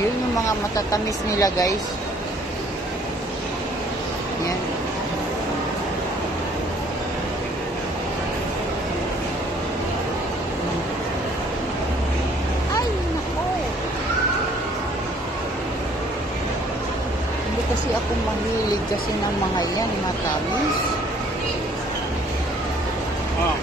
Yun yung mga matatamis nila, guys. Yan. Ay, nako. Hindi kasi ako mahilig kasi ng mga yan, matamis. Oh.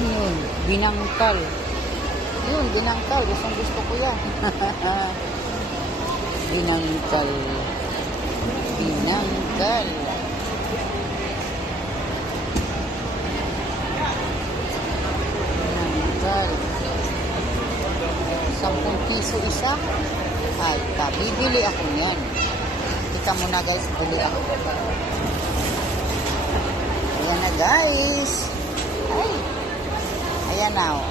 Yun, binangkal. Yun, binangkal. Gustong gusto ko yan. Binangkal. Binangkal. Binangkal. 10 piso isa. Ay, bibili ako yan. Kita mo na, guys, bili ako. Ayan na, guys. Ay. Ayan na, oh.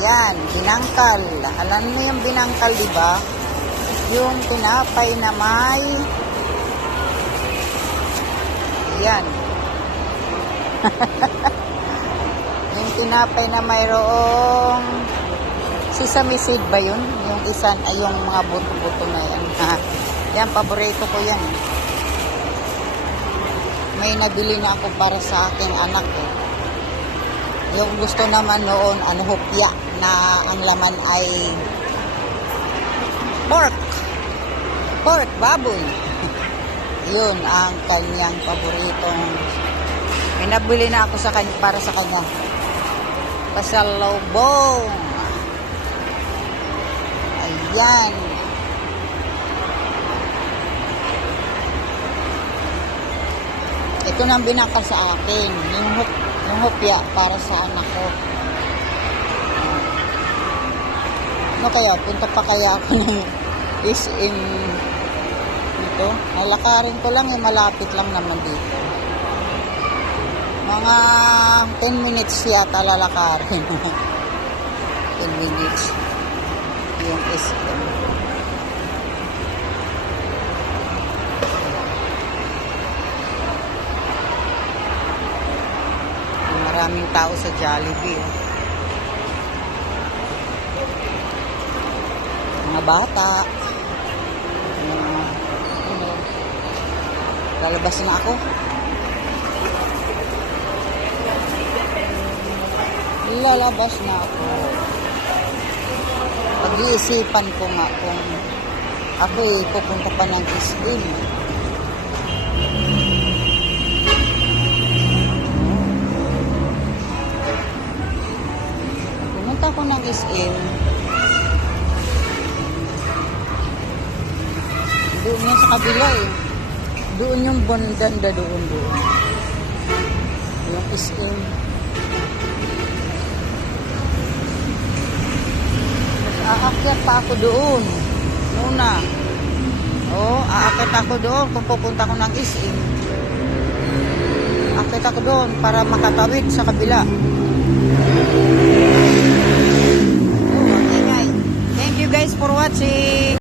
Ayan, binangkal. Alam mo yung binangkal, di ba? Yung tinapay na may... Ayan. Yung tinapay na mayroong... Sesame seed ba yun? Yung isa, ay yung mga buto-buto na yan. Yan, paborito ko yan. May nabili na ako para sa aking anak eh. Yung gusto naman noon, hopya, na ang laman ay pork. Pork, baboy. Yun ang kanyang paboritong. May nabili na ako sa kanya, para sa kanya. Pasalubong. Ayan. Ito nang binangkal sa akin. Yung hopya para sa anak ko. Ano kaya? Punta pa kaya ako ng SM dito? Nalakarin ko lang, malapit lang naman dito. Mga 10 minutes yata lalakarin. 10 minutes. Yung SM. Maraming tao sa Jollibee. Mga bata. Lalabas na ako. Lalabas na ako. Pag-iisipan ko nga kung ako pupunta pa ng SM. Ako ng SM. Doon yan sa kabila eh. Doon yung bondanda doon. Yung SM. Aakyat pa ako doon. Muna. Aakyat ako doon kung pupunta ko ng SM. Aakyat ako doon para makatawid sa kabila. Thank you guys for watching.